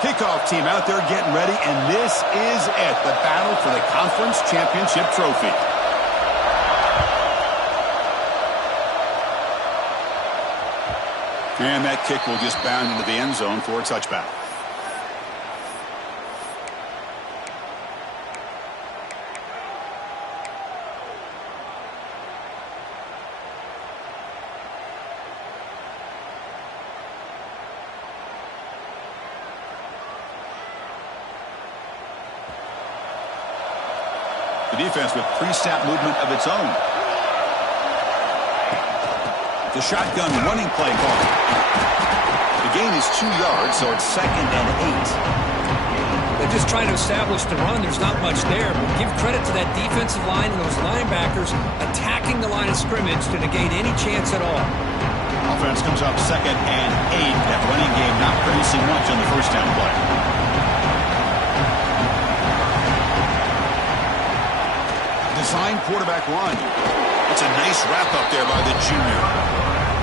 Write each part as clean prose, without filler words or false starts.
Kickoff team out there getting ready, and this is it, the battle for the conference championship trophy. And that kick will just bound into the end zone for a touchback. The defense with pre-snap movement of its own. The shotgun running play call. The gain is 2 yards, so it's 2nd and 8. They're just trying to establish the run. There's not much there, but give credit to that defensive line and those linebackers attacking the line of scrimmage to negate any chance at all. Offense comes up 2nd and 8. That running game not producing much on the first down play. Design quarterback run. It's a nice wrap up there by the junior.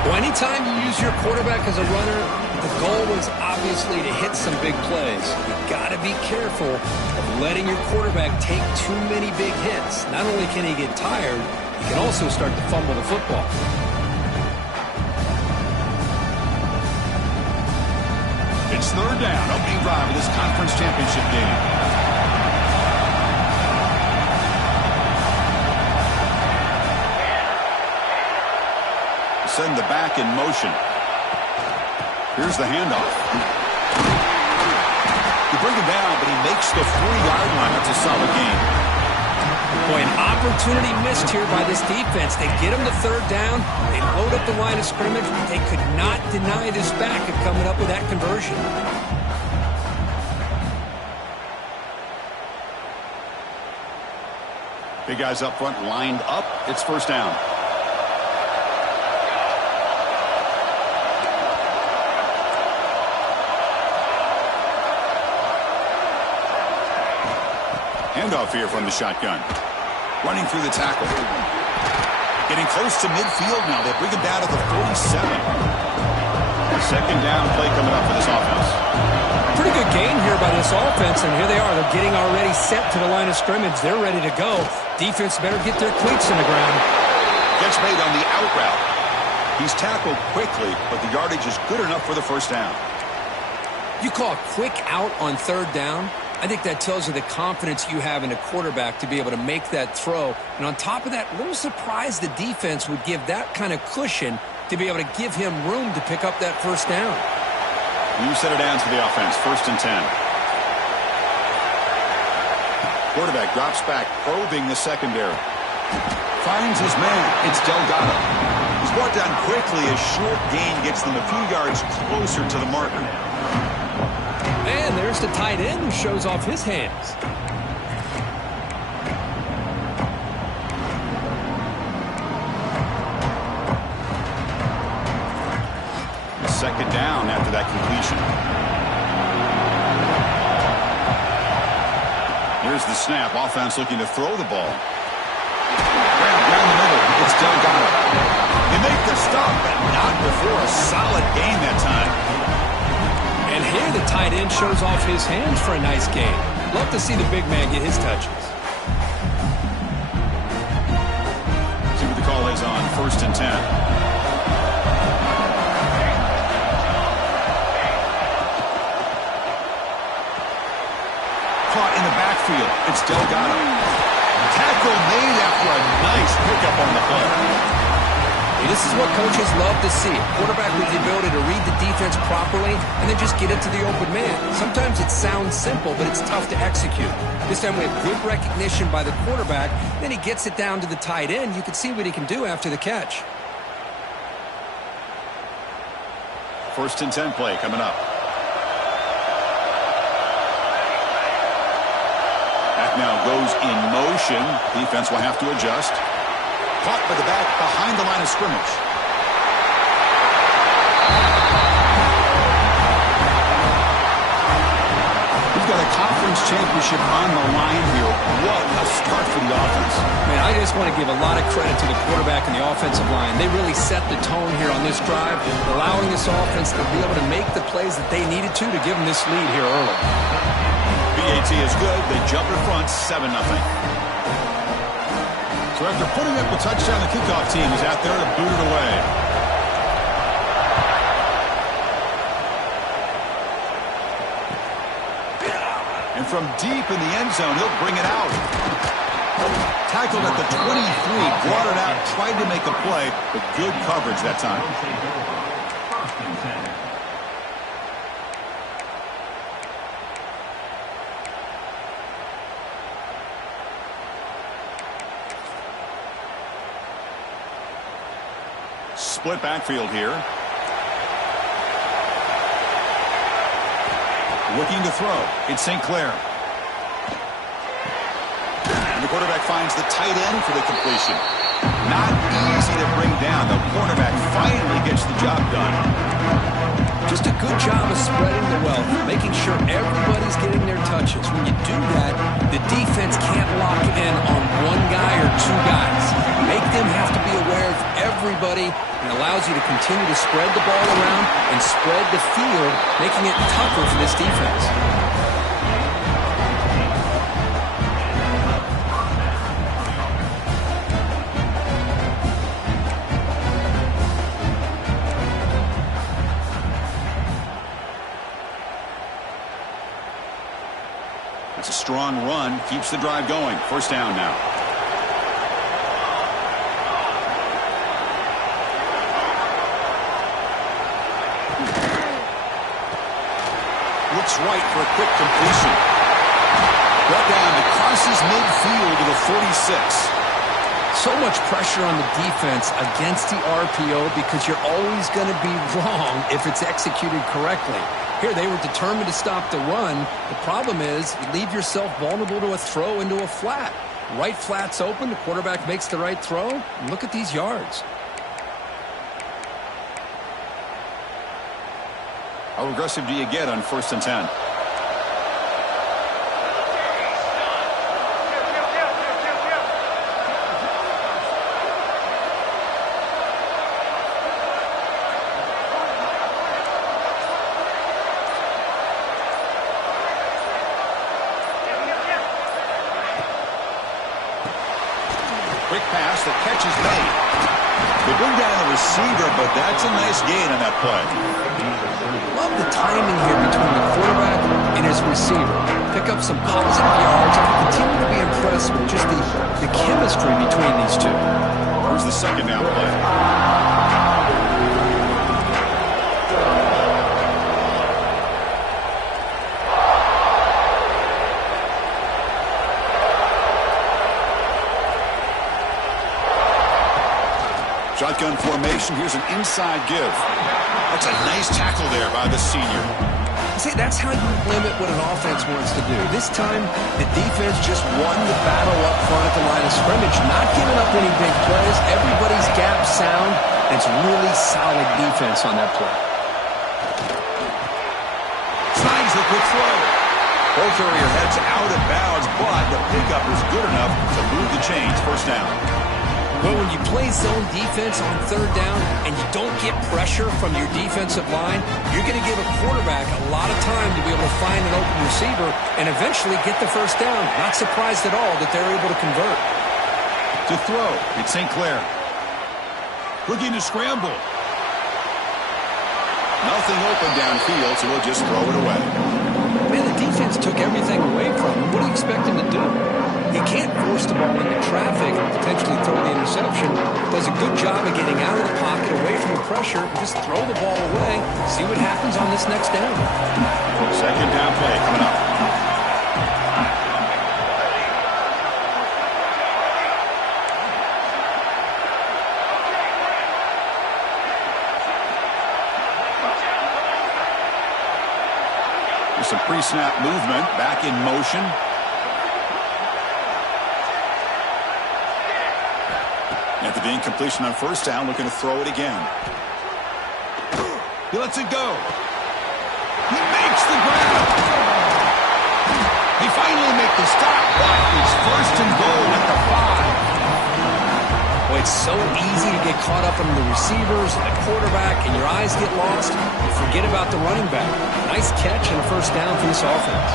Well, anytime you use your quarterback as a runner, the goal is obviously to hit some big plays. You've got to be careful of letting your quarterback take too many big hits. Not only can he get tired, he can also start to fumble the football. It's 3rd down, opening drive of this conference championship game. Send the back in motion. Here's the handoff. You bring him down, but he makes the 3-yard line. It's a solid gain. Boy, an opportunity missed here by this defense. They get him to 3rd down. They load up the line of scrimmage. They could not deny this back of coming up with that conversion. Big guys up front lined up. It's 1st down. Handoff here from the shotgun. Running through the tackle. Getting close to midfield now. They bring him down to the 47. 2nd down play coming up for this offense. Pretty good game here by this offense, and here they are. They're getting already set to the line of scrimmage. They're ready to go. Defense better get their cleats in the ground. Gets made on the out route. He's tackled quickly, but the yardage is good enough for the 1st down. You call a quick out on 3rd down? I think that tells you the confidence you have in a quarterback to be able to make that throw. And on top of that, a little surprised the defense would give that kind of cushion to be able to give him room to pick up that 1st down. You set it down to the offense, 1st and 10. Quarterback drops back, probing the secondary. Finds his man. It's Delgado. He's brought down quickly. A short gain gets them a few yards closer to the marker. And there's the tight end who shows off his hands. The 2nd down after that completion. Here's the snap. Offense looking to throw the ball. Grab down the middle. It's Delgado. They make the stop, but not before a solid gain that time. And here the tight end shows off his hands for a nice game. Love to see the big man get his touches. See what the call is on 1st and 10. Caught in the backfield. It's Delgado. Tackle made after a nice pickup on the play. This is what coaches love to see. A quarterback with the ability to read the defense properly and then just get it to the open man. Sometimes it sounds simple, but it's tough to execute. This time we have good recognition by the quarterback. Then he gets it down to the tight end. You can see what he can do after the catch. 1st and 10 play coming up. Back now goes in motion. Defense will have to adjust. Caught by the back behind the line of scrimmage. We've got a conference conference championship on the line here. What a start for the offense. Man, I just want to give a lot of credit to the quarterback and the offensive line. They really set the tone here on this drive, allowing this offense to be able to make the plays that they needed to give them this lead here early. BAT is good. They jump in front 7-0. So after putting up the touchdown, the kickoff team is out there to boot it away. And from deep in the end zone, he'll bring it out. Tackled at the 23, brought it out, tried to make a play, but good coverage that time. Split backfield here. Looking to throw. It's St. Clair. And the quarterback finds the tight end for the completion. Not easy to bring down. The cornerback finally gets the job done. Just a good job of spreading the wealth, making sure everybody's getting their touches. When you do that, the defense can't lock in on one guy or two guys. Make them have to be aware of everybody, and allows you to continue to spread the ball around and spread the field, making it tougher for this defense. It's a strong run, keeps the drive going. First down now. Looks right for a quick completion. Brought down to crosses midfield to the 46. So much pressure on the defense against the RPO because you're always going to be wrong if it's executed correctly. Here, they were determined to stop the run. The problem is you leave yourself vulnerable to a throw into a flat. Right flat's open. The quarterback makes the right throw. And look at these yards. How aggressive do you get on 1st and 10? Quick pass, the catch is made. They bring down the receiver, but that's a nice gain on that play. Love the timing here between the quarterback and his receiver. Pick up some positive yards. I continue to be impressed with just the chemistry between these two. Here's the second down play. Shotgun formation. Here's an inside give. That's a nice tackle there by the senior. See, that's how you limit what an offense wants to do. This time, the defense just won the battle up front at the line of scrimmage, not giving up any big plays. Everybody's gap sound, and it's really solid defense on that play. Slides the quick throw. Ball carrier heads out of bounds, but the pickup is good enough to move the chains. First down. But when you play zone defense on 3rd down and you don't get pressure from your defensive line, you're going to give a quarterback a lot of time to be able to find an open receiver and eventually get the first down. Not surprised at all that they're able to convert. To throw, it's St. Clair. Looking to scramble. Nothing open downfield, so he'll just throw it away. Man, the defense took everything away from him. What do you expect him to do? He can't force the ball into traffic and potentially throw the interception. Does a good job of getting out of the pocket, away from the pressure, and just throw the ball away. See what happens on this next down. Second down play coming up. There's some pre-snap movement, back in motion. After the incompletion on 1st down, looking to throw it again. He lets it go. He makes the grab. He finally make the stop, but it's first and goal at the 5. Well, it's so easy to get caught up in the receivers and the quarterback, and your eyes get lost. You forget about the running back. Nice catch and a first down for this offense.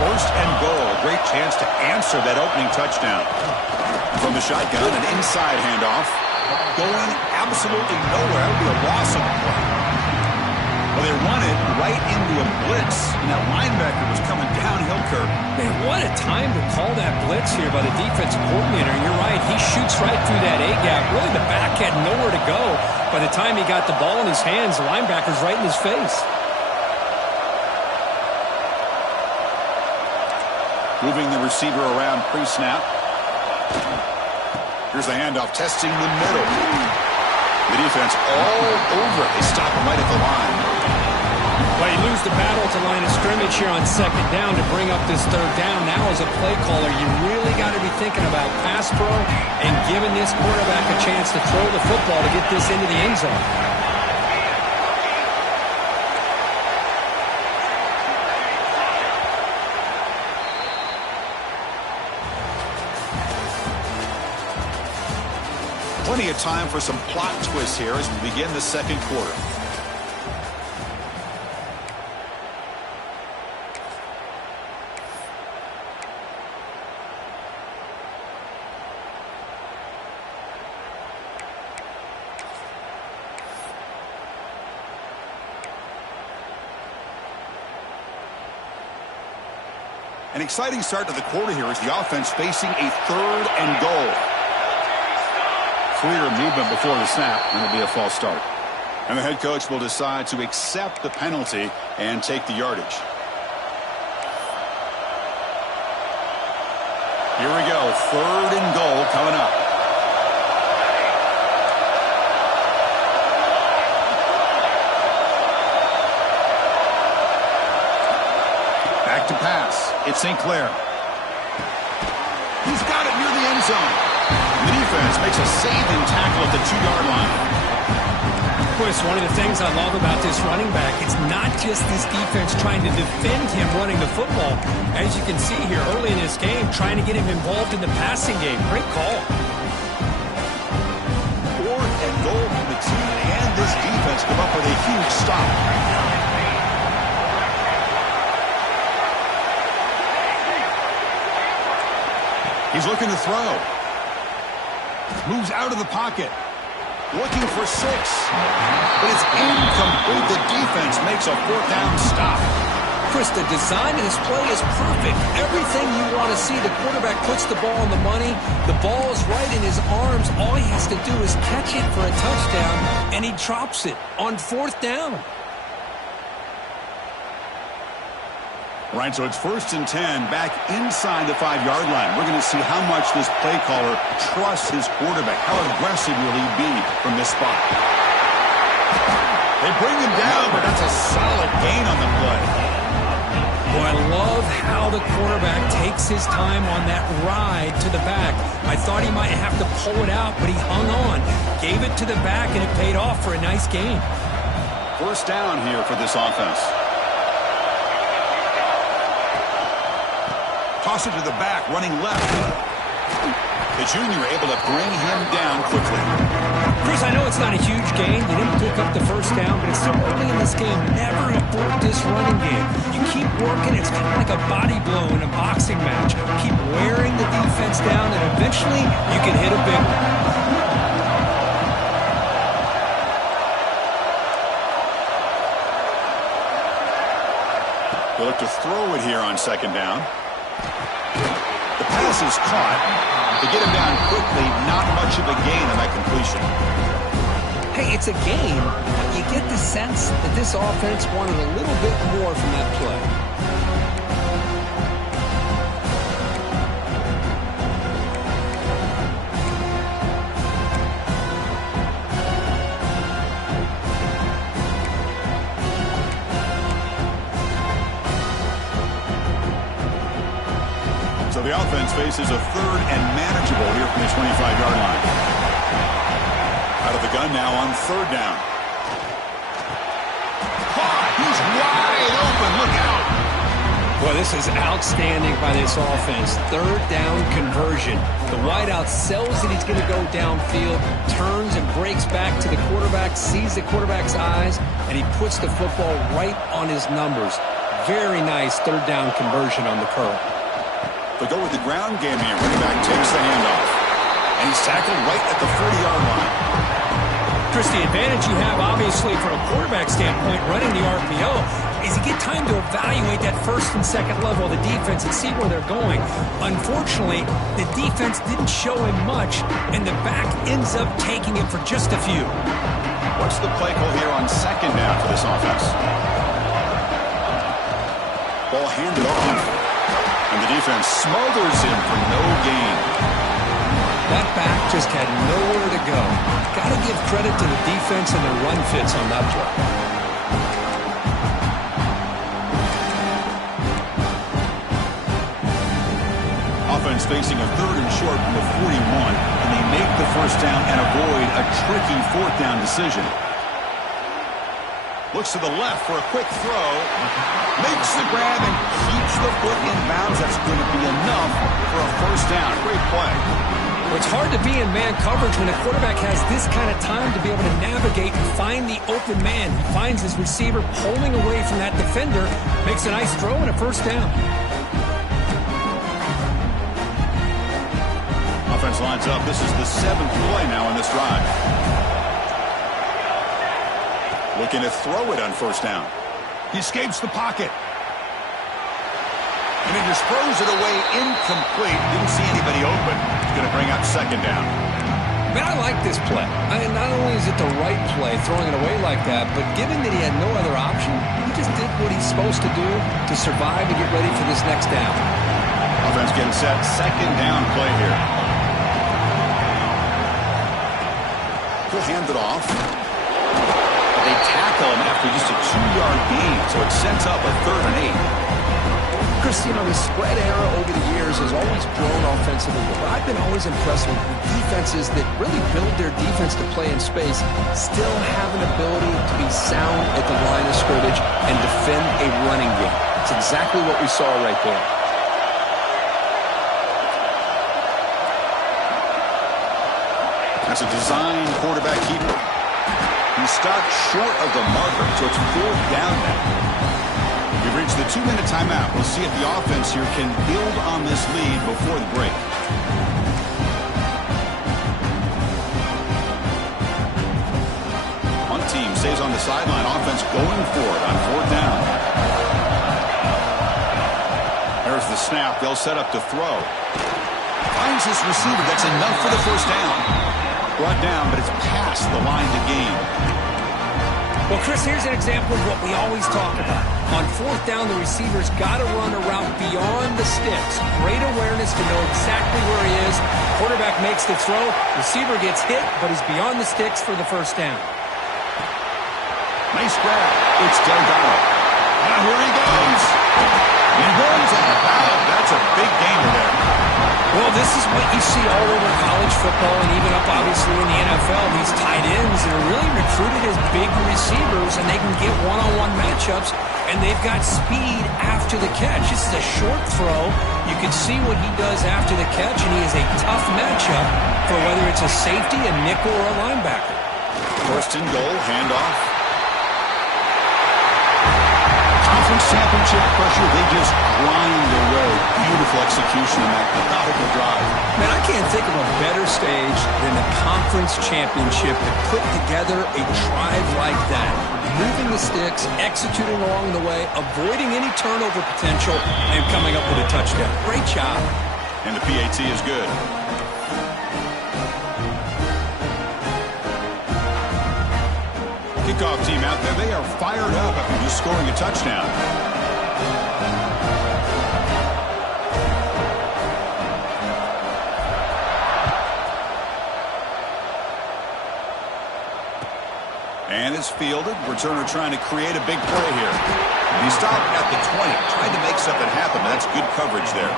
First and goal, a great chance to answer that opening touchdown. From the shotgun, an inside handoff. Going absolutely nowhere. That would be a loss of the play. Well, they run it right into a blitz, and that linebacker was coming downhill curve. Man, what a time to call that blitz here by the defensive coordinator. You're right, he shoots right through that A-gap. Really, the back had nowhere to go. By the time he got the ball in his hands, the linebacker's right in his face. Moving the receiver around pre-snap. Here's the handoff, testing the middle. The defense all over it. They stop him right at the line. Well, you lose the battle to line of scrimmage here on second down to bring up this third down. Now, as a play caller, you really got to be thinking about pass pro and giving this quarterback a chance to throw the football to get this into the end zone. Plenty of time for some plot twists here as we begin the second quarter. An exciting start to the quarter here as the offense facing a third and goal. Clear movement before the snap, and it'll be a false start. And the head coach will decide to accept the penalty and take the yardage. Here we go, third and goal coming up. Back to pass. It's St. Clair. He's got it near the end zone. The defense makes a saving tackle at the 2-yard line. Chris, one of the things I love about this running back, it's not just this defense trying to defend him running the football. As you can see here early in this game, trying to get him involved in the passing game. Great call. Fourth and goal from the team, and this defense come up with a huge stop. He's looking to throw. Moves out of the pocket. Looking for 6. But it's incomplete. The defense makes a 4th down stop. Chris, the design of this play is perfect. Everything you want to see. The quarterback puts the ball on the money. The ball is right in his arms. All he has to do is catch it for a touchdown, and he drops it on 4th down. Right, so it's 1st and 10 back inside the 5-yard line. We're going to see how much this play caller trusts his quarterback. How aggressive will he be from this spot? They bring him down, but that's a solid gain on the play. Boy, I love how the quarterback takes his time on that ride to the back. I thought he might have to pull it out, but he hung on. Gave it to the back, and it paid off for a nice gain. 1st down here for this offense. Toss it to the back, running left. The junior able to bring him down quickly. Chris, I know it's not a huge gain. You didn't pick up the 1st down, but it's still early in this game. Never abort this running game. You keep working. It's kind of like a body blow in a boxing match. Keep wearing the defense down, and eventually you can hit a big one. They'll look to throw it here on 2nd down. The pass is caught. To get him down quickly, not much of a gain on that completion. Hey, it's a game, but you get the sense that this offense wanted a little bit more from that play. So the offense faces a 3rd and manageable here from the 25-yard line. Out of the gun now on 3rd down. Caught! He's wide open. Look out! Well, this is outstanding by this offense. Third down conversion. The wideout sells that he's going to go downfield, turns and breaks back to the quarterback, sees the quarterback's eyes, and he puts the football right on his numbers. Very nice third down conversion on the curl. They go with the ground game here. Running back takes the handoff. And he's tackled right at the 40-yard line. Chris, the advantage you have, obviously, from a quarterback standpoint, running the RPO, is you get time to evaluate that first and second level of the defense and see where they're going. Unfortunately, the defense didn't show him much, and the back ends up taking it for just a few. What's the play call here on second down for this offense? Ball handed off, and the defense smothers him for no gain. That back just had nowhere to go. Got to give credit to the defense and their run fits on that play. Offense facing a third and short from the 41, and they make the first down and avoid a tricky fourth down decision. Looks to the left for a quick throw. Makes the grab and keeps the foot in bounds. That's going to be enough for a first down. Great play. Well, it's hard to be in man coverage when a quarterback has this kind of time to be able to navigate and find the open man. He finds his receiver pulling away from that defender, makes a nice throw and a first down. Offense lines up. This is the 7th play now on this drive. Looking to throw it on first down. He escapes the pocket. And he just throws it away incomplete. Didn't see anybody open. He's going to bring up second down. Man, I like this play. I mean, not only is it the right play, throwing it away like that, but given that he had no other option, he just did what he's supposed to do to survive and get ready for this next down. Offense getting set. Second down play here. He'll hand it off. They tackle him after just a 2-yard gain, so it sets up a 3rd and 8. Chris, you know, the spread era over the years has always grown offensively, but I've been always impressed with defenses that really build their defense to play in space, still have an ability to be sound at the line of scrimmage and defend a running game. It's exactly what we saw right there. That's a design quarterback keeper. He stopped short of the marker, so it's 4th down now. We've reached the 2-minute timeout. We'll see if the offense here can build on this lead before the break. One team stays on the sideline. Offense going for it on 4th down. There's the snap. They'll set up to throw. Finds his receiver. That's enough for the first down. Brought down, but it's past the line to gain. Well, Chris, here's an example of what we always talk about. On 4th down, the receiver's got to run a route beyond the sticks. Great awareness to know exactly where he is. Quarterback makes the throw. Receiver gets hit, but he's beyond the sticks for the first down. Nice grab. It's Delgado. Now here he goes. He runs out. That's a big gainer there. Well, this is what you see all over college football and even up, obviously, in the NFL. These tight ends that are really recruited as big receivers, and they can get one-on-one matchups, and they've got speed after the catch. This is a short throw. You can see what he does after the catch, and he is a tough matchup for whether it's a safety, a nickel, or a linebacker. First and goal, handoff. Conference championship pressure, they just grind away. Beautiful execution in that methodical drive. Man, I can't think of a better stage than the conference championship to put together a drive like that. Moving the sticks, executing along the way, avoiding any turnover potential, and coming up with a touchdown. Great job. And the PAT is good. Kickoff team out there, they are fired up after just scoring a touchdown. And it's fielded. Returner trying to create a big play here. He stopped at the 20, tried to make something happen, but that's good coverage there.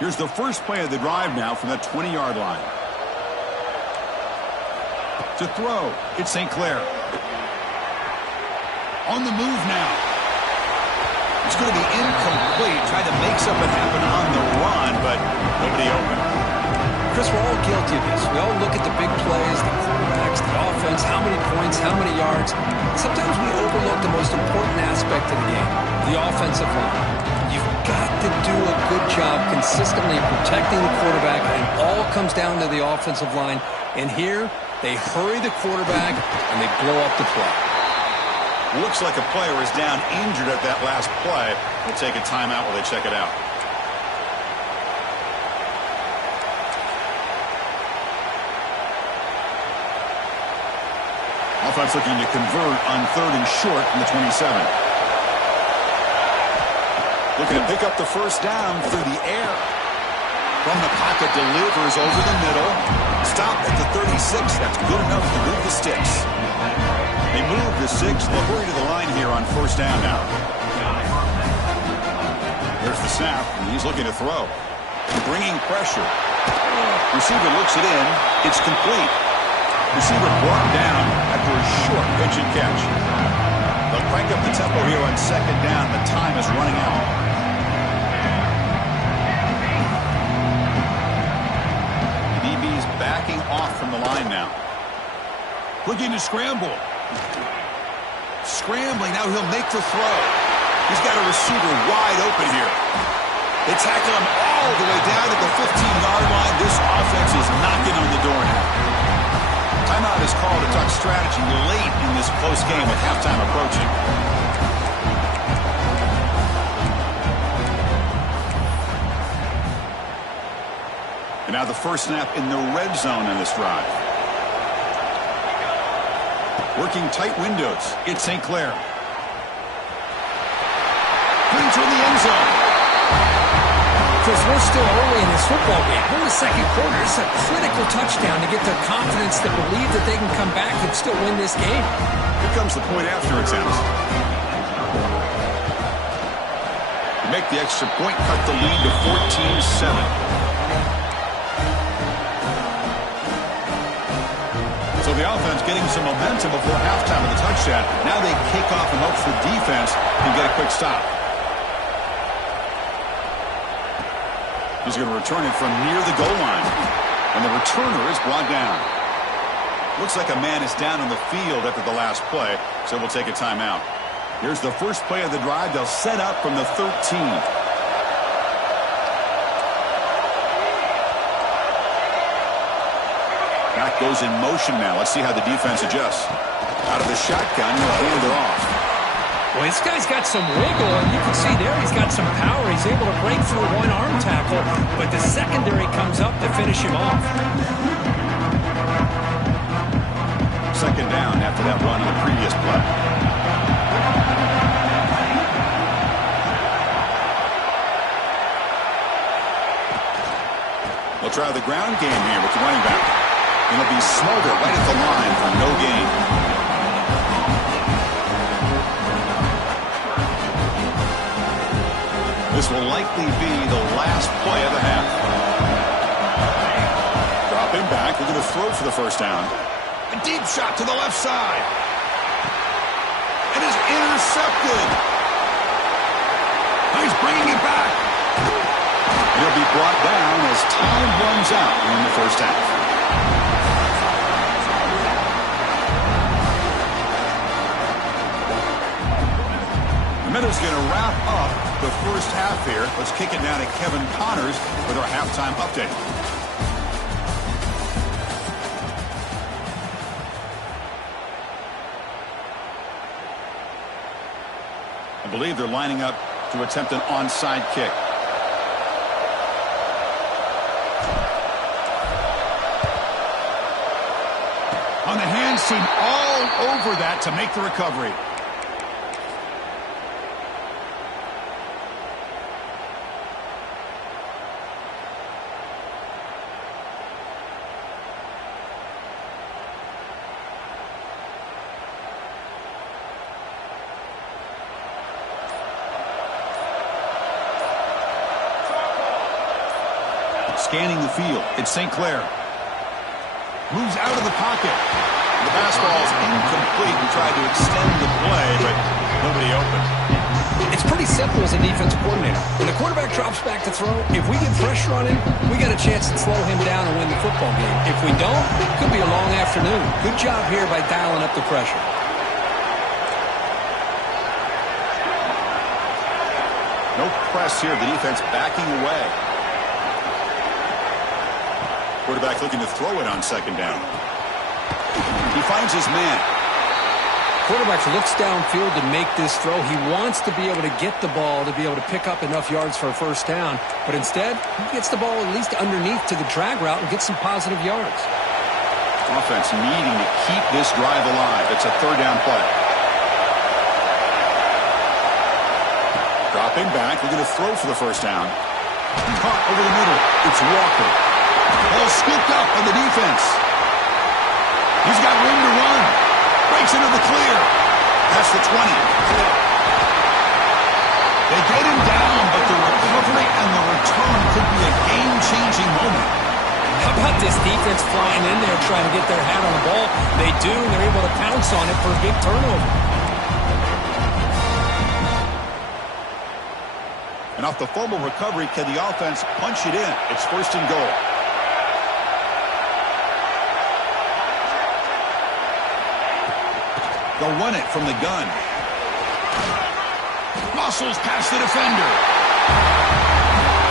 Here's the first play of the drive now from that 20-yard line. To throw, it's St. Clair. On the move now. It's going to be incomplete. Tried to make something happen on the run, but nobody open. Chris, we're all guilty of this. We all look at the big plays, the quarterbacks, the offense, how many points, how many yards. Sometimes we overlook the most important aspect of the game, the offensive line. You've got to do a good job consistently protecting the quarterback, and it all comes down to the offensive line. And here, they hurry the quarterback, and they blow up the play. Looks like a player is down injured at that last play. We'll take a timeout while they check it out. Offense looking to convert on 3rd and short from the 27. Looking to pick up the first down through the air. From the pocket, delivers over the middle. Stop at the 36. That's good enough to move the sticks. They move the 6. They'll hurry to the line here on 1st down now. There's the snap, and he's looking to throw. Bringing pressure. Receiver looks it in. It's complete. Receiver brought down after a short pitch and catch. They'll crank up the tempo here on 2nd down. The time is running out. DB's backing off from the line now. Looking to scramble. Scrambling. Now he'll make the throw. He's got a receiver wide open here. They tackle him all the way down to the 15-yard line. This offense is knocking on the door now. Timeout is called to talk strategy late in this close game with halftime approaching. And now the first snap in the red zone in this drive. Working tight windows. It's St. Clair. Putting toward the end zone. Chris, we're still early in this football game. We're in the 2nd quarter. It's a critical touchdown to get the confidence to believe that they can come back and still win this game. Here comes the point after attempt. To make the extra point, cut the lead to 14-7. So the offense getting some momentum before halftime of the touchdown. Now they kick off and hope the defense can get a quick stop. He's going to return it from near the goal line. And the returner is brought down. Looks like a man is down on the field after the last play, so we'll take a timeout. Here's the first play of the drive. They'll set up from the 13. Back goes in motion now. Let's see how the defense adjusts. Out of the shotgun, he'll hand it off. Well, this guy's got some wiggle, and you can see there he's got some power. He's able to break through one arm tackle, but the secondary comes up to finish him off. 2nd down after that run on the previous play. They'll try the ground game here with the running back. And it'll be Smolder right at the line for no gain. This will likely be the last play of the half. Dropping back, looking to throw for the first down. A deep shot to the left side. It is intercepted. Now he's bringing it back. He'll be brought down as time runs out in the first half. The minute's going to wrap up the first half here. Let's kick it down to Kevin Connors with our halftime update. I believe they're lining up to attempt an onside kick. On the hands team all over that to make the recovery. Scanning the field. It's St. Clair. Moves out of the pocket. The pass ball is incomplete and tried to extend the play, but nobody open. It's pretty simple as a defense coordinator. When the quarterback drops back to throw, if we get pressure on him, we got a chance to slow him down and win the football game. If we don't, it could be a long afternoon. Good job here by dialing up the pressure. No press here. The defense backing away. Quarterback looking to throw it on second down. He finds his man. Quarterback looks downfield to make this throw. He wants to be able to get the ball to be able to pick up enough yards for a first down. But instead, he gets the ball at least underneath to the drag route and gets some positive yards. Offense needing to keep this drive alive. It's a third down play. Dropping back, looking to throw for the first down. Caught over the middle. It's Walker. Ball scooped up by the defense. He's got room to run. Breaks into the clear. That's the 20. They get him down, but the recovery and the return could be a game-changing moment. How about this defense flying in there trying to get their hat on the ball? They do, and they're able to pounce on it for a big turnover. And off the fumble recovery, can the offense punch it in? It's first and goal. They'll run it from the gun. Muscles past the defender.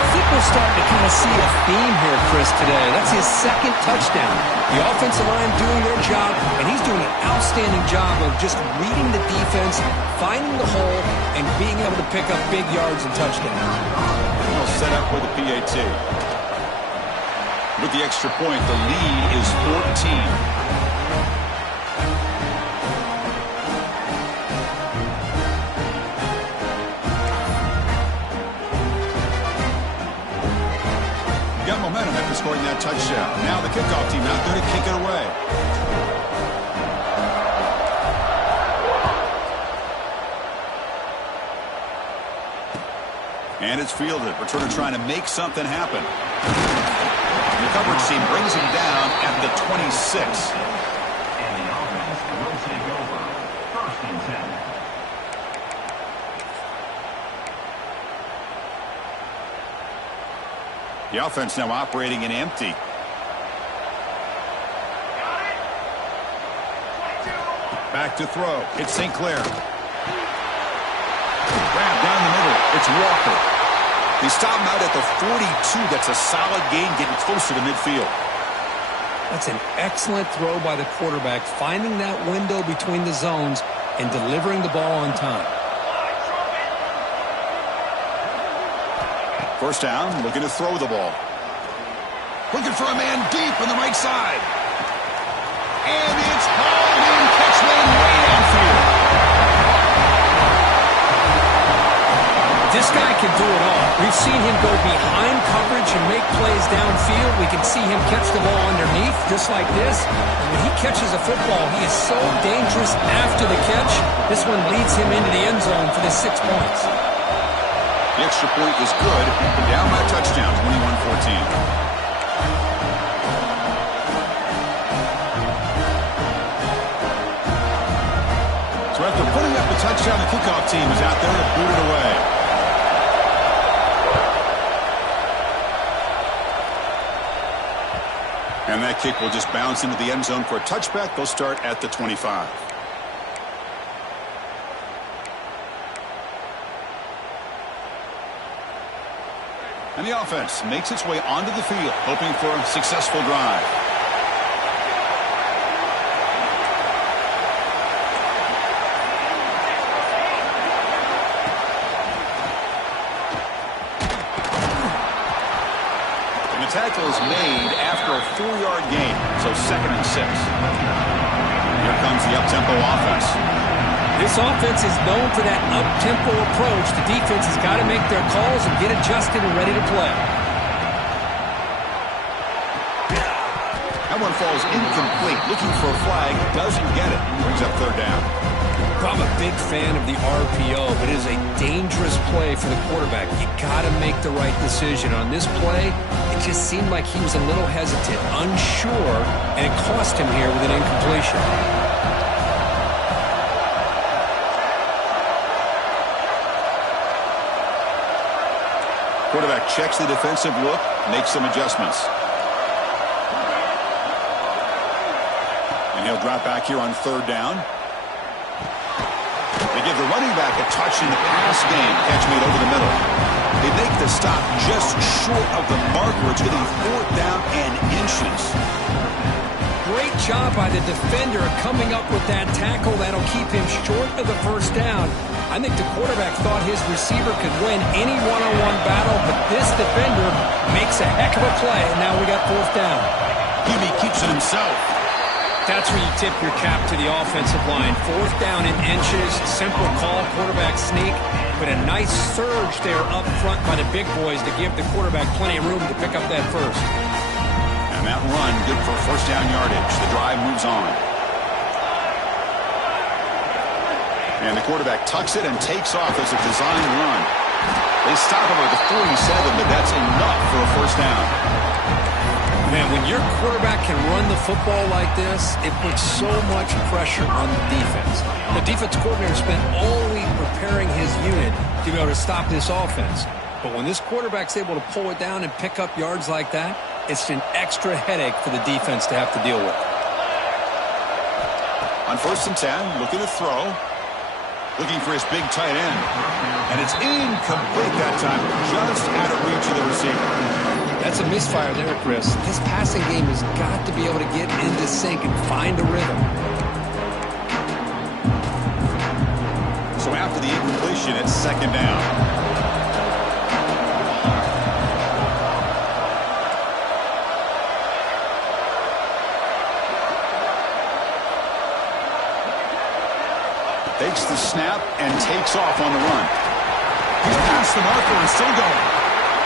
I think we're starting to kind of see a theme here, Chris, today. That's his second touchdown. The offensive line doing their job, and he's doing an outstanding job of just reading the defense, finding the hole, and being able to pick up big yards and touchdowns. They'll set up with a PAT. With the extra point, the lead is 14. Got momentum after scoring that touchdown. Now the kickoff team out there to kick it away. And it's fielded. Returner trying to make something happen. The coverage team brings him down at the 26. And the offense will take over. First and 10. The offense now operating in empty. Back to throw. It's St. Clair. Grab down the middle. It's Walker. They stop him out at the 42. That's a solid gain, getting closer to midfield. That's an excellent throw by the quarterback, finding that window between the zones and delivering the ball on time. First down, looking to throw the ball. Looking for a man deep on the right side. And it's hauled in. Catch man way downfield. This guy can do it all. We've seen him go behind coverage and make plays downfield. We can see him catch the ball underneath, just like this. And when he catches a football, he is so dangerous after the catch. This one leads him into the end zone for the 6 points. The extra point is good. They're down by a touchdown, 21-14. So after putting up a touchdown, the kickoff team is out there to boot it away. And that kick will just bounce into the end zone for a touchback. They'll start at the 25. And the offense makes its way onto the field, hoping for a successful drive. And the tackle is made after a 4-yard gain, so 2nd and 6. Here comes the up-tempo offense. This offense is known for that up-tempo approach. The defense has got to make their calls and get adjusted and ready to play. That one falls incomplete. Looking for a flag, doesn't get it. Brings up third down. Well, I'm a big fan of the RPO, but it is a dangerous play for the quarterback. You got to make the right decision. On this play, it just seemed like he was a little hesitant, unsure, and it cost him here with an incompletion. Quarterback checks the defensive look, makes some adjustments. And he'll drop back here on third down. They give the running back a touch in the pass game. Catch made over the middle. They make the stop just short of the marker. It's going to be fourth down and inches. Great job by the defender coming up with that tackle. That'll keep him short of the first down. I think the quarterback thought his receiver could win any one-on-one battle, but this defender makes a heck of a play, and now we got fourth down. Hubie keeps it himself. That's where you tip your cap to the offensive line. Fourth down in inches, simple call, quarterback sneak, but a nice surge there up front by the big boys to give the quarterback plenty of room to pick up that first. And that run, good for first down yardage. The drive moves on. And the quarterback tucks it and takes off as a designed run. They stop him at the 47, but that's enough for a first down. Man, when your quarterback can run the football like this, it puts so much pressure on the defense. The defense coordinator spent all week preparing his unit to be able to stop this offense. But when this quarterback's able to pull it down and pick up yards like that, it's an extra headache for the defense to have to deal with. On first and 10, looking to throw. Looking for his big tight end. And it's incomplete that time. Just out of reach of the receiver. That's a misfire there, Chris. This passing game has got to be able to get into sync and find a rhythm. So after the incompletion, it's second down. Takes the snap and takes off on the run. He's past the marker and still going.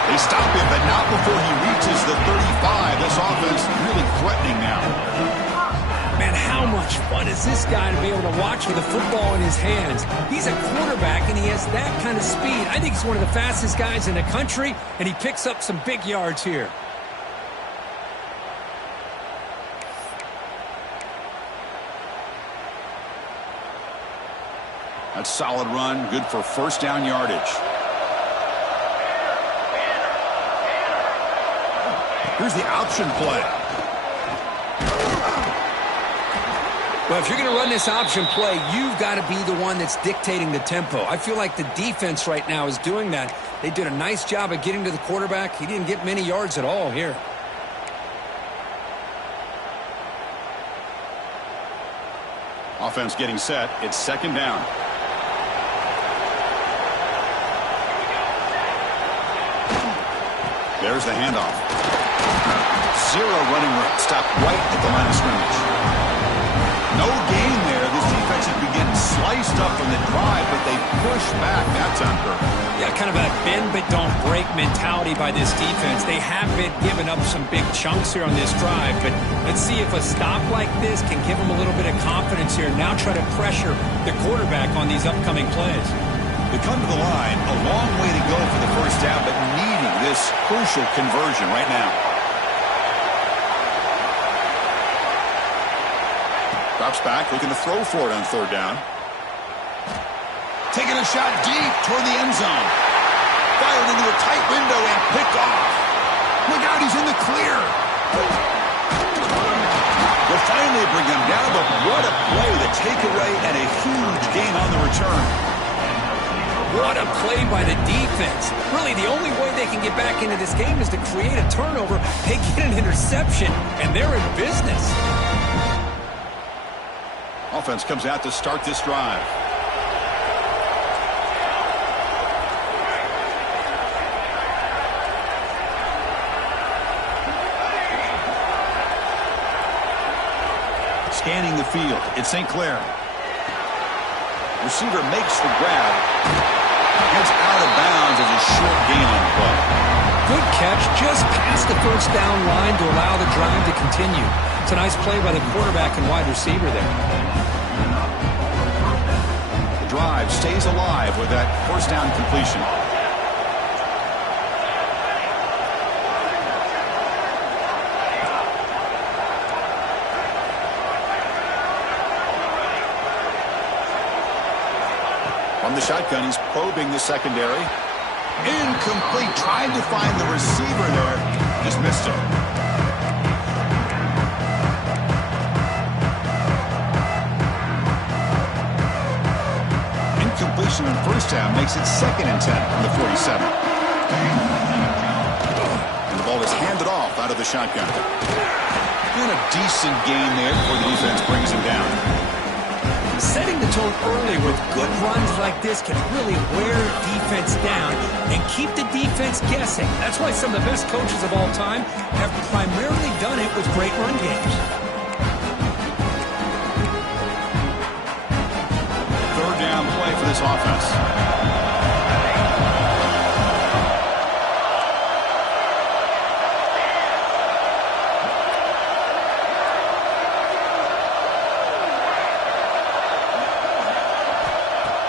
They stop him, but not before he reaches the 35. This offense really threatening now. Man, how much fun is this guy to be able to watch with the football in his hands? He's a quarterback, and he has that kind of speed. I think he's one of the fastest guys in the country, and he picks up some big yards here. That's a solid run, good for first down yardage. Here's the option play. Well, if you're going to run this option play, you've got to be the one that's dictating the tempo. I feel like the defense right now is doing that. They did a nice job of getting to the quarterback. He didn't get many yards at all here. Offense getting set. It's second down. There's the handoff. Zero running room. Stopped right at the line of scrimmage. No gain there. This defense has been getting sliced up from the drive, but they push back that time, Kirk. Yeah, kind of a bend but don't break mentality by this defense. They have been giving up some big chunks here on this drive, but let's see if a stop like this can give them a little bit of confidence here. Now try to pressure the quarterback on these upcoming plays. They come to the line, a long way to go for the first down, but needing this crucial conversion right now. Drops back, looking to throw for it on third down. Taking a shot deep toward the end zone. Fired into a tight window and picked off. Look out, he's in the clear. They'll finally bring him down, but what a play, the takeaway, and a huge gain on the return. What a play by the defense. Really, the only way they can get back into this game is to create a turnover. They get an interception, and they're in business. Offense comes out to start this drive. Scanning the field. It's St. Clair. Receiver makes the grab. Gets out of bounds as a short gain on the play. Good catch just past the first down line to allow the drive to continue. It's a nice play by the quarterback and wide receiver there. drive stays alive with that first down completion. From the shotgun, he's probing the secondary. Incomplete. Tried to find the receiver there. Just missed him. Incompletion on first down makes it 2nd and 10 from the 47. And the ball is handed off out of the shotgun. And a decent gain there before the defense brings him down. Setting the tone early with good runs like this can really wear defense down and keep the defense guessing. That's why some of the best coaches of all time have primarily done it with great run games. Third down play for this offense.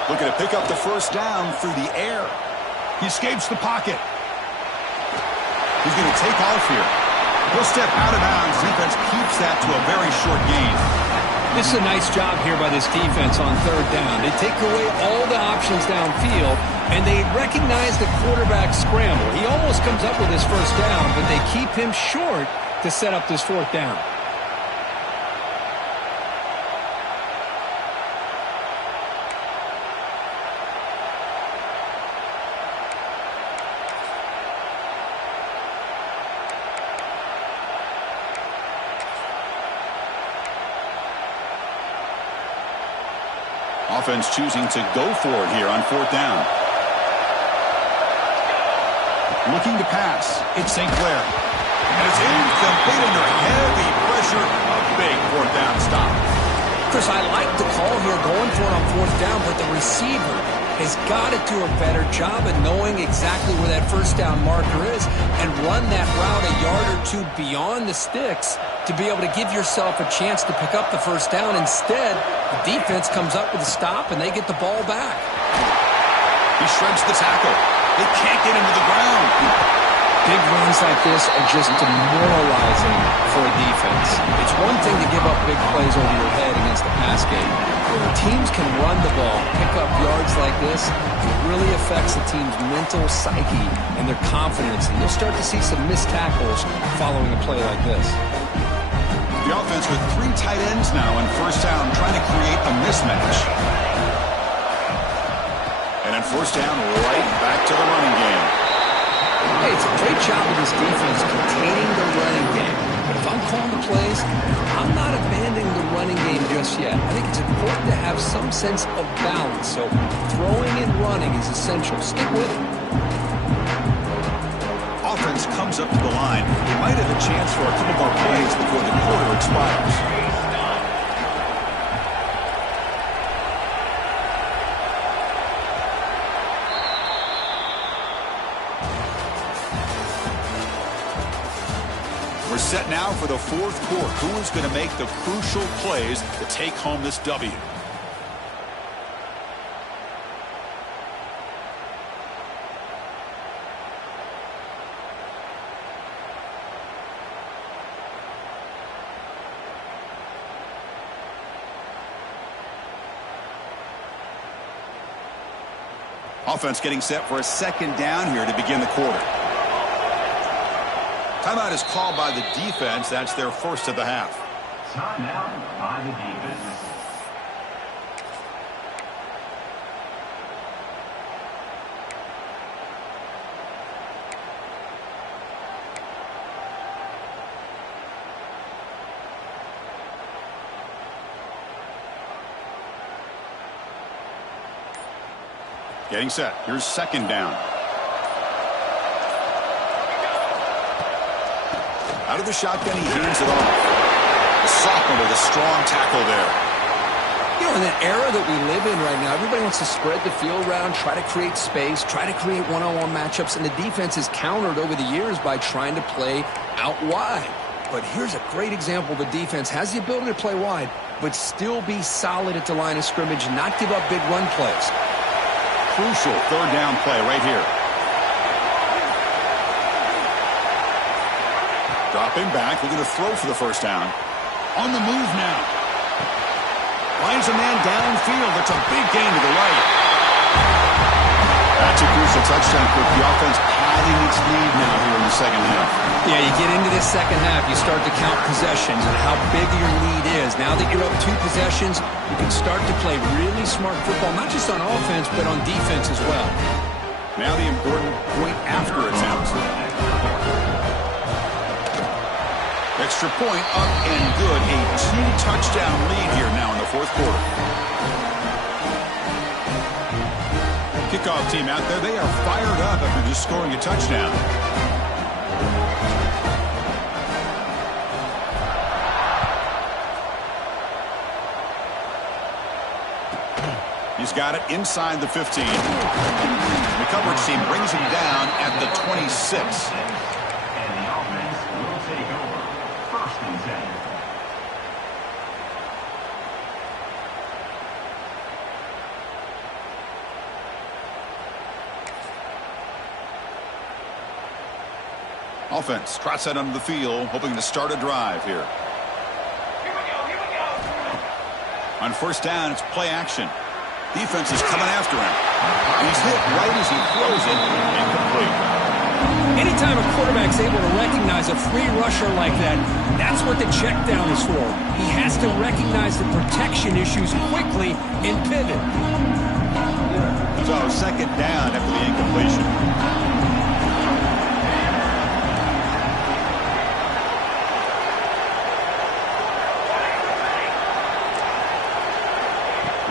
Looking to pick up the first down through the air. He escapes the pocket. He's going to take off here. He'll step out of bounds. Defense keeps that to a very short gain. This is a nice job here by this defense on third down. They take away all the options downfield, and they recognize the quarterback scramble. He almost comes up with his first down, but they keep him short to set up this fourth down. Offense choosing to go for it here on fourth down. Looking to pass. It's St. Clair. And it's incomplete under heavy pressure. A big fourth down stop. Chris, I like the call here going for it on fourth down, but the receiver has got to do a better job of knowing exactly where that first down marker is and run that route a yard or two beyond the sticks to be able to give yourself a chance to pick up the first down. Instead, the defense comes up with a stop and they get the ball back. He shreds the tackle. They can't get him to the ground. Big runs like this are just demoralizing for a defense. It's one thing to give up big plays over your head against the pass game. When teams can run the ball, pick up yards like this, it really affects the team's mental psyche and their confidence. And you'll start to see some missed tackles following a play like this. The offense with 3 tight ends now on first down, trying to create a mismatch. And on first down, right back to the running game. Hey, it's a great job of this defense containing the running game. But if I'm calling the plays, I'm not abandoning the running game just yet. I think it's important to have some sense of balance. So throwing and running is essential. Stick with it. Offense comes up to the line. He might have a chance for a couple more plays before the quarter expires. We're set now for the fourth quarter. Who is going to make the crucial plays to take home this W? Offense getting set for a second down here to begin the quarter. Timeout is called by the defense. That's their first of the half. Timeout by the defense. Getting set. Here's second down. Out of the shotgun, he hands it off. The sophomore with a strong tackle there. You know, in the era that we live in right now, everybody wants to spread the field around, try to create space, try to create one-on-one matchups, and the defense is countered over the years by trying to play out wide. But here's a great example. The defense has the ability to play wide, but still be solid at the line of scrimmage and not give up big run plays. Crucial third down play right here. Dropping back, looking to throw for the first down. On the move now. Finds a man downfield. That's a big gain to the right. That's a crucial touchdown for the offense padding its lead now here in the second half. Yeah, you get into this second half, you start to count possessions and how big your lead is. Now that you're up 2 possessions, you can start to play really smart football, not just on offense, but on defense as well. Now the important point after attempt. Extra point up and good. A 2-touchdown lead here now in the fourth quarter. Kickoff team out there, they are fired up after just scoring a touchdown. He's got it inside the 15. The coverage team brings him down at the 26. And the offense will take over. First and 10. Offense trots out onto the field, hoping to start a drive here. Here we go. On first down, it's play action. Defense is coming after him. He's hit right as he throws it, incomplete. Anytime a quarterback's able to recognize a free rusher like that, that's what the check down is for. He has to recognize the protection issues quickly and pivot. So second down after the incompletion.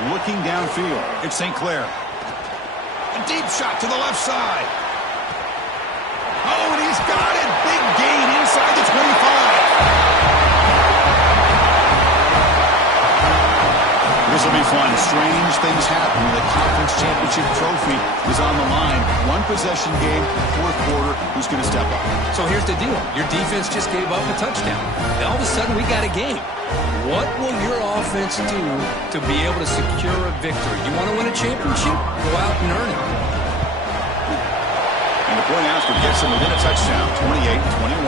Looking downfield, it's St. Clair. A deep shot to the left side. Oh, and he's got it. Big gain inside the 25. This will be fun. Strange things happen when the conference championship trophy is on the line. One possession game, fourth quarter. Who's going to step up? So here's the deal. Your defense just gave up a touchdown. Now all of a sudden we got a game. What will your offense do to be able to secure a victory? You want to win a championship? Go out and earn it. And the point after gets him within a touchdown, 28-21.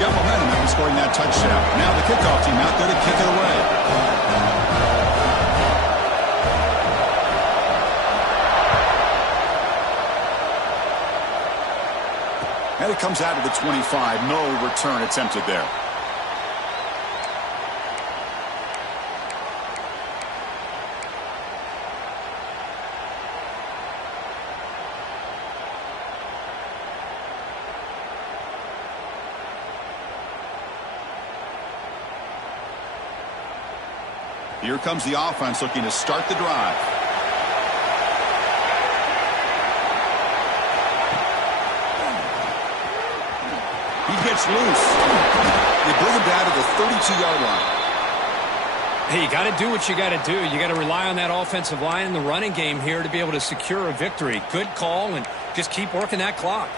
Got momentum after scoring that touchdown. Now the kickoff team out there to kick it away. And it comes out of the 25. No return attempted there. Here comes the offense looking to start the drive. He gets loose. They bring him down to the 32-yard line. Hey, you got to do what you got to do. You got to rely on that offensive line and the running game here to be able to secure a victory. Good call, and just keep working that clock.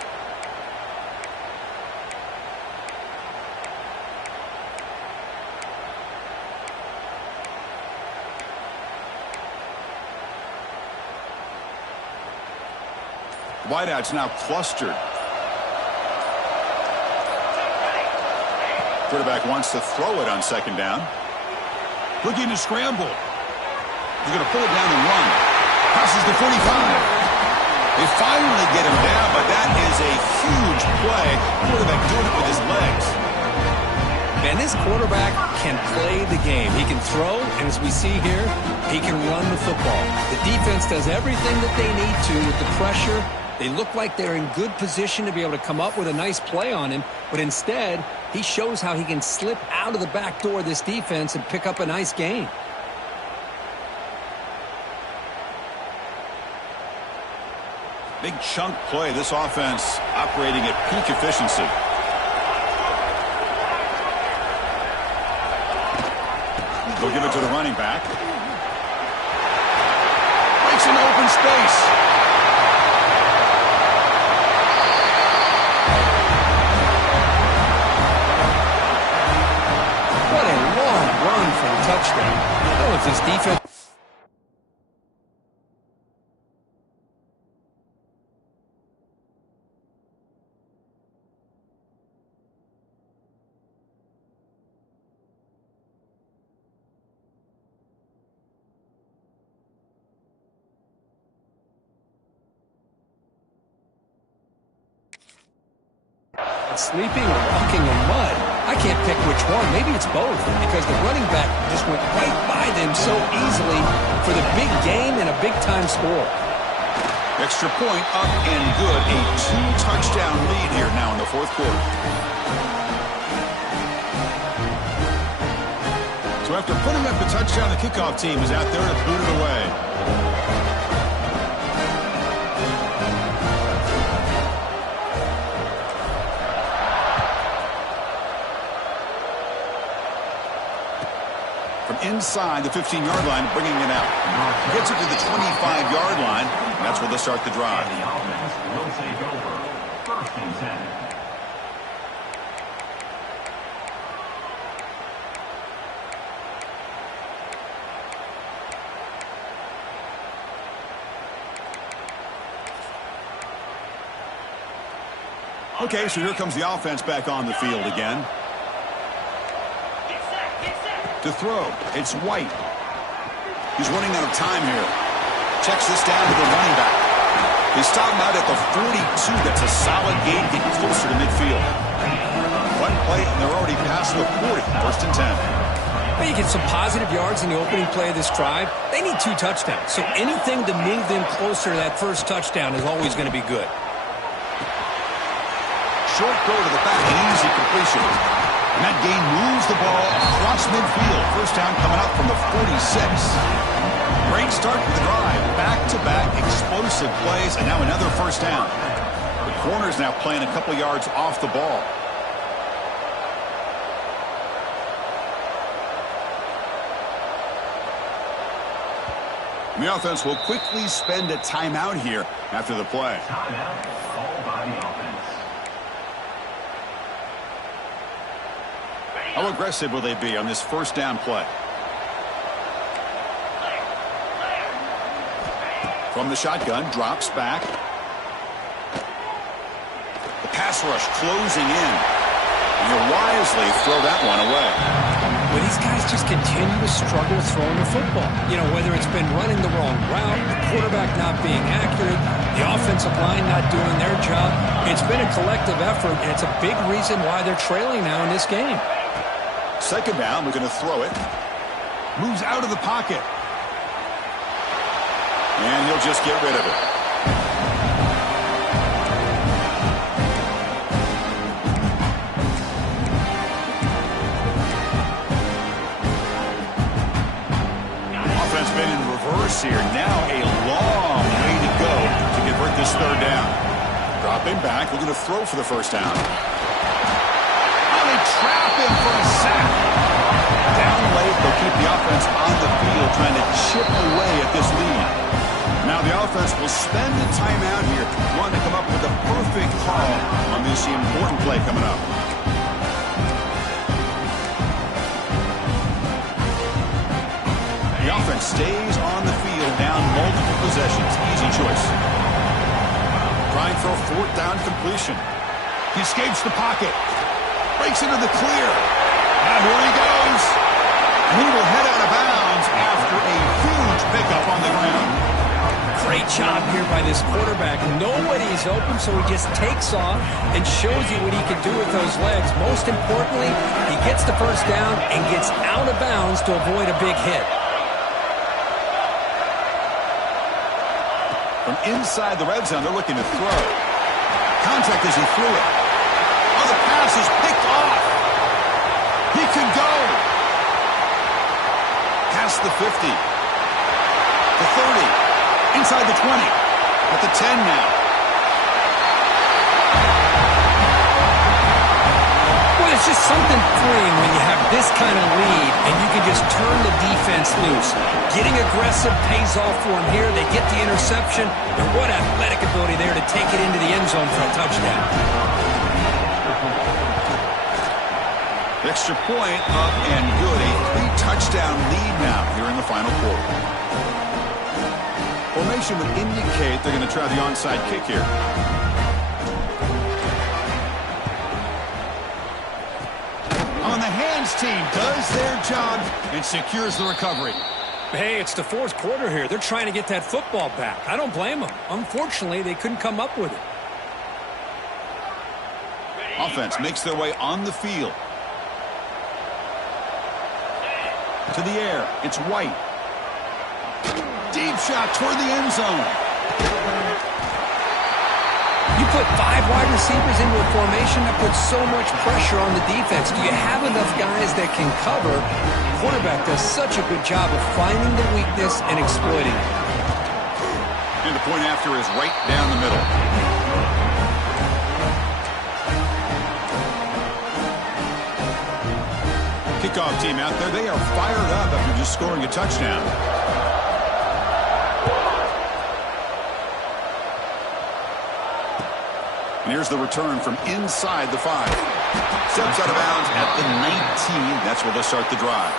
Wideout's now clustered. Quarterback wants to throw it on second down. Looking to scramble. He's going to pull it down and run. Passes the 45. They finally get him down, but that is a huge play. Quarterback doing it with his legs. Man, this quarterback can play the game. He can throw, and as we see here, he can run the football. The defense does everything that they need to with the pressure. They look like they're in good position to be able to come up with a nice play on him, but instead, he shows how he can slip out of the back door of this defense and pick up a nice gain. Big chunk play. This offense operating at peak efficiency. They'll give it to the running back. Breaks an open space. touchdown. I don't know if this defense... Sleeping or walking in mud. I can't pick which one. Maybe it's both, because the running back just went right by them so easily for the big gain and a big-time score. Extra point up and good. A 2-touchdown lead here now in the fourth quarter. So after putting up the touchdown, the kickoff team is out there to boot it away. Inside the 15-yard line, bringing it out. Gets it to the 25-yard line. That's where they'll start the drive. And the offense will take over. First and 10. Okay, so here comes the offense back on the field again. To throw, it's White. He's running out of time here. Checks this down to the running back. They stop him out at the 42. That's a solid gain, getting closer to midfield. One play, and they're already past the 40. First and 10. Well, you get some positive yards in the opening play of this drive. They need 2 touchdowns, so anything to move them closer to that first touchdown is always going to be good. Short throw to the back, easy completion. And that gain moves the ball across midfield. First down coming up from the 46. Great start to the drive. Back-to-back explosive plays, and now another first down. The corner's now playing a couple yards off the ball. And the offense will quickly spend a timeout here after the play. Timeout called by the offense. How aggressive will they be on this first down play? From the shotgun, drops back. The pass rush closing in. And he'll wisely throw that one away. Well, these guys just continue to struggle throwing the football. You know, whether it's been running the wrong route, the quarterback not being accurate, the offensive line not doing their job. It's been a collective effort, and it's a big reason why they're trailing now in this game. Second down, we're going to throw it. Moves out of the pocket. And he'll just get rid of it. Offense been in reverse here. Now a long way to go to convert this third down. Dropping back, looking to throw for the first down. Trap him for a sack. Down late, they'll keep the offense on the field trying to chip away at this lead. Now the offense will spend the timeout here, wanting to come up with a perfect call on this important play coming up. The offense stays on the field, down multiple possessions. Easy choice. Trying for a fourth down completion. He escapes the pocket. Breaks into the clear. And here he goes. And he will head out of bounds after a huge pickup on the ground. Great job here by this quarterback. Nobody's open, so he just takes off and shows you what he can do with those legs. Most importantly, he gets the first down and gets out of bounds to avoid a big hit. From inside the red zone, they're looking to throw. Contact as he threw it. Oh, the pass is picked off. He can go. Past the 50. The 30. Inside the 20. At the 10 now. Well, it's just something freeing when you have this kind of lead and you can just turn the defense loose. Getting aggressive pays off for them here. They get the interception. And what athletic ability there to take it into the end zone for a touchdown. Extra point up and good. A 3-touchdown lead now here in the final quarter. Formation would indicate they're going to try the onside kick here. On the hands team does their job and secures the recovery. Hey, it's the fourth quarter here. They're trying to get that football back. I don't blame them. Unfortunately, they couldn't come up with it. Offense makes their way on the field. To the air. It's White. Deep shot toward the end zone. You put 5 wide receivers into a formation that puts so much pressure on the defense. Do you have enough guys that can cover? The quarterback does such a good job of finding the weakness and exploiting it. And the point after is right down the middle. Kickoff team out there. They are fired up after just scoring a touchdown. And here's the return from inside the 5. Steps out of bounds at the 19. That's where they'll start the drive.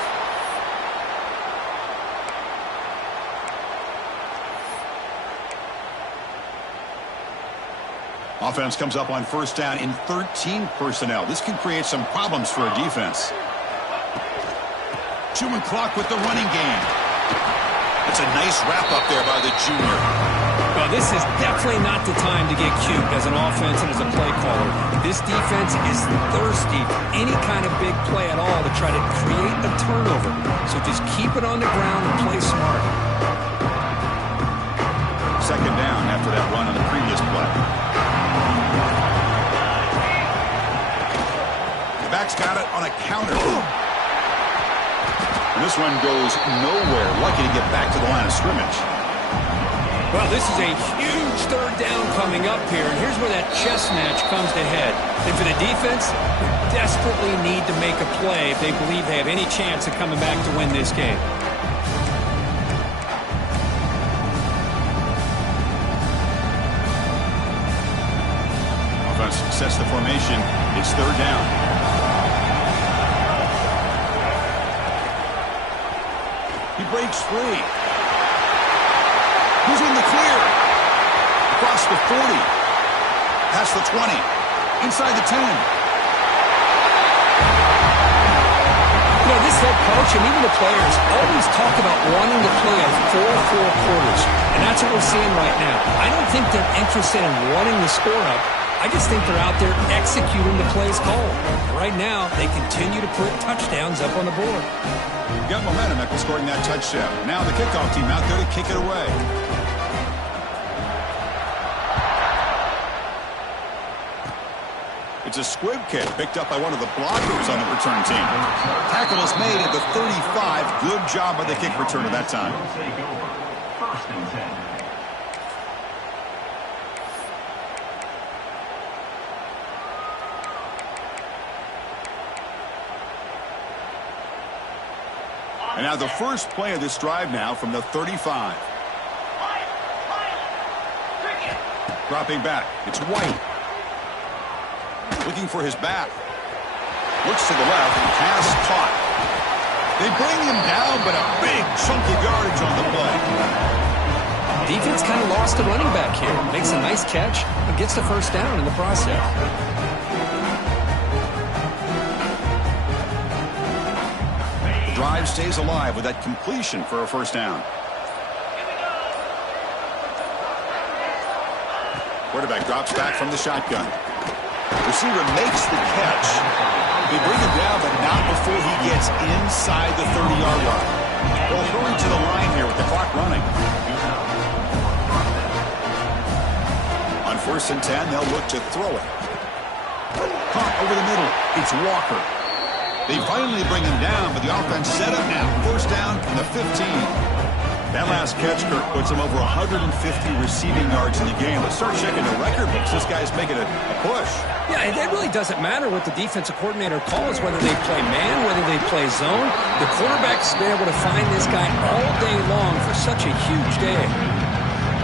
Offense comes up on first down in 13 personnel. This can create some problems for a defense. Chewing clock with the running game. It's a nice wrap up there by the junior. Well, this is definitely not the time to get cute as an offense and as a play caller. This defense is thirsty for any kind of big play at all to try to create a turnover. So just keep it on the ground and play smart. Second down after that run on the previous play. The back's got it on a counter. And this one goes nowhere. Lucky to get back to the line of scrimmage. Well, this is a huge third down coming up here, and here's where that chess match comes to head. And for the defense, they desperately need to make a play if they believe they have any chance of coming back to win this game. Offense sets the formation. It's third down. He breaks free. Who's in the clear? Across the 40. Past the 20. Inside the 10. You know, this head coach and even the players always talk about wanting to play a 4-4 quarters. And that's what we're seeing right now. I don't think they're interested in running the score up. I just think they're out there executing the plays called. Right now, they continue to put touchdowns up on the board. Got momentum after scoring that touchdown. Now the kickoff team out there to kick it away. It's a squib kick picked up by one of the blockers on the return team. Tackle is made at the 35. Good job by the kick returner that time. First and 10. And now the first play of this drive now from the 35. Dropping back. It's White. Looking for his back. Looks to the left. Pass caught. They bring him down, but a big chunk of yardage on the play. Defense kind of lost the running back here. Makes a nice catch and gets the first down in the process. The drive stays alive with that completion for a first down. Quarterback drops back from the shotgun. Receiver makes the catch. They bring him down, but not before he gets inside the 30-yard line. They'll hurry to the line here with the clock running. On first and 10, they'll look to throw it. Caught over the middle. It's Walker. They finally bring him down, but the offense set up now. First down from the 15. That last catch, Kirk, puts him over 150 receiving yards in the game. Let's start checking the record books. This guy's making a push. Yeah, it really doesn't matter what the defensive coordinator calls, whether they play man, whether they play zone. The quarterback's been able to find this guy all day long for such a huge day.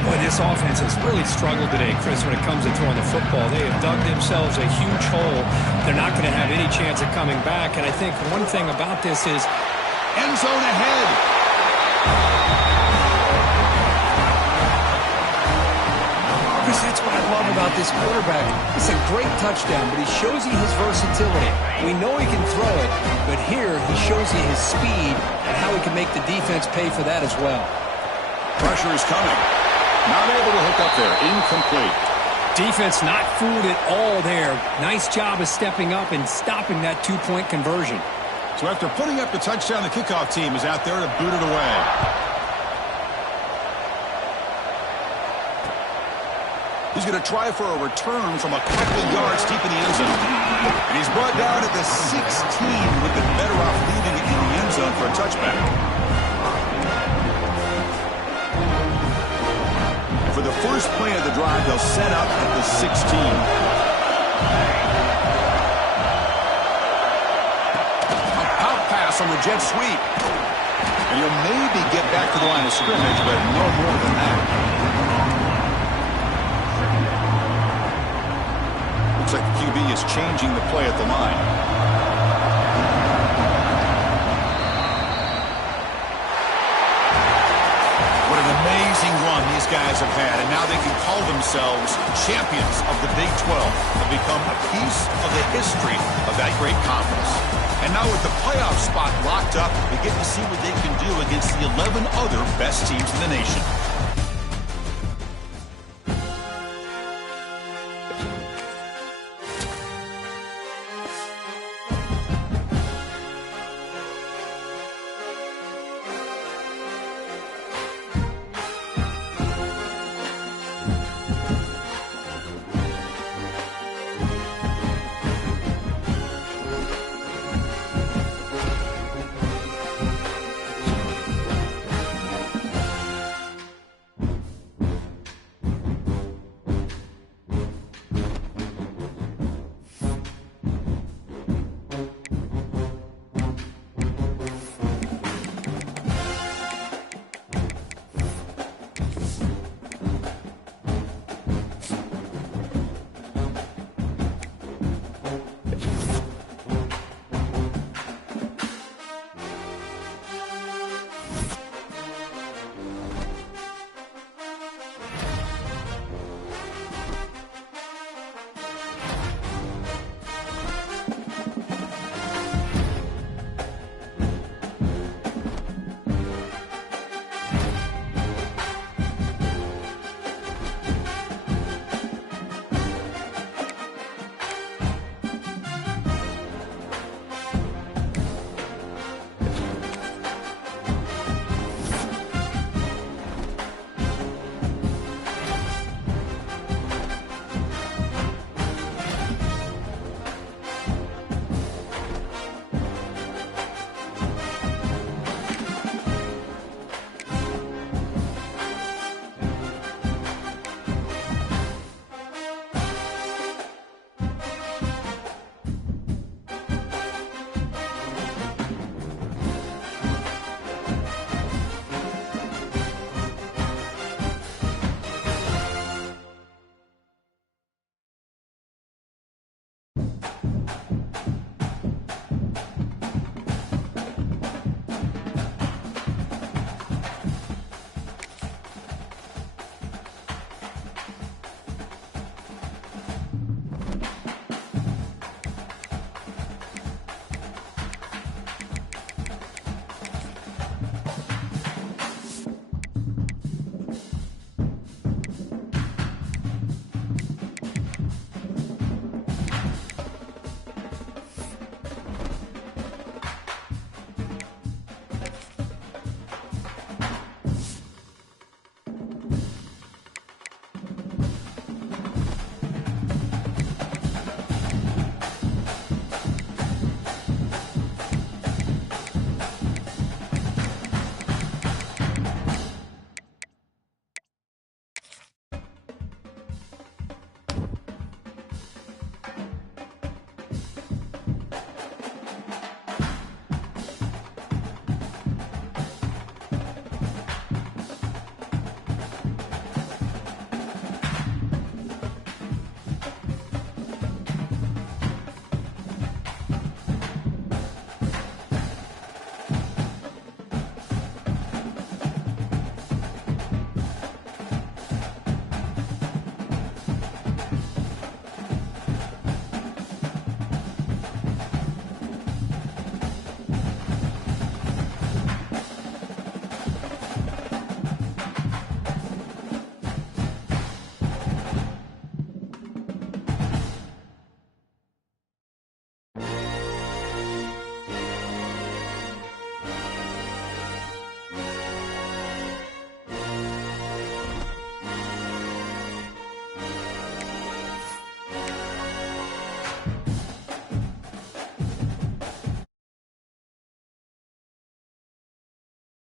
Boy, this offense has really struggled today, Chris, when it comes to throwing the football. They have dug themselves a huge hole. They're not going to have any chance of coming back. And I think one thing about this is end zone ahead. Chris, that's what I love about this quarterback. It's a great touchdown, but he shows you his versatility. We know he can throw it, but here he shows you his speed and how he can make the defense pay for that as well. Pressure is coming. Not able to hook up there. Incomplete. Defense not fooled at all there. Nice job of stepping up and stopping that two-point conversion. So after putting up the touchdown, the kickoff team is out there to boot it away. He's going to try for a return from a couple of yards deep in the end zone. And he's brought down at the 16. Would have been better off leaving it in the end zone for a touchback. For the first play of the drive, they'll set up at the 16. A out pass on the jet sweep. And he'll maybe get back to the line of scrimmage, but no more than that. Looks like the QB is changing the play at the line. Amazing run these guys have had, and now they can call themselves champions of the Big 12 and become a piece of the history of that great conference. And now with the playoff spot locked up, we get to see what they can do against the 11 other best teams in the nation.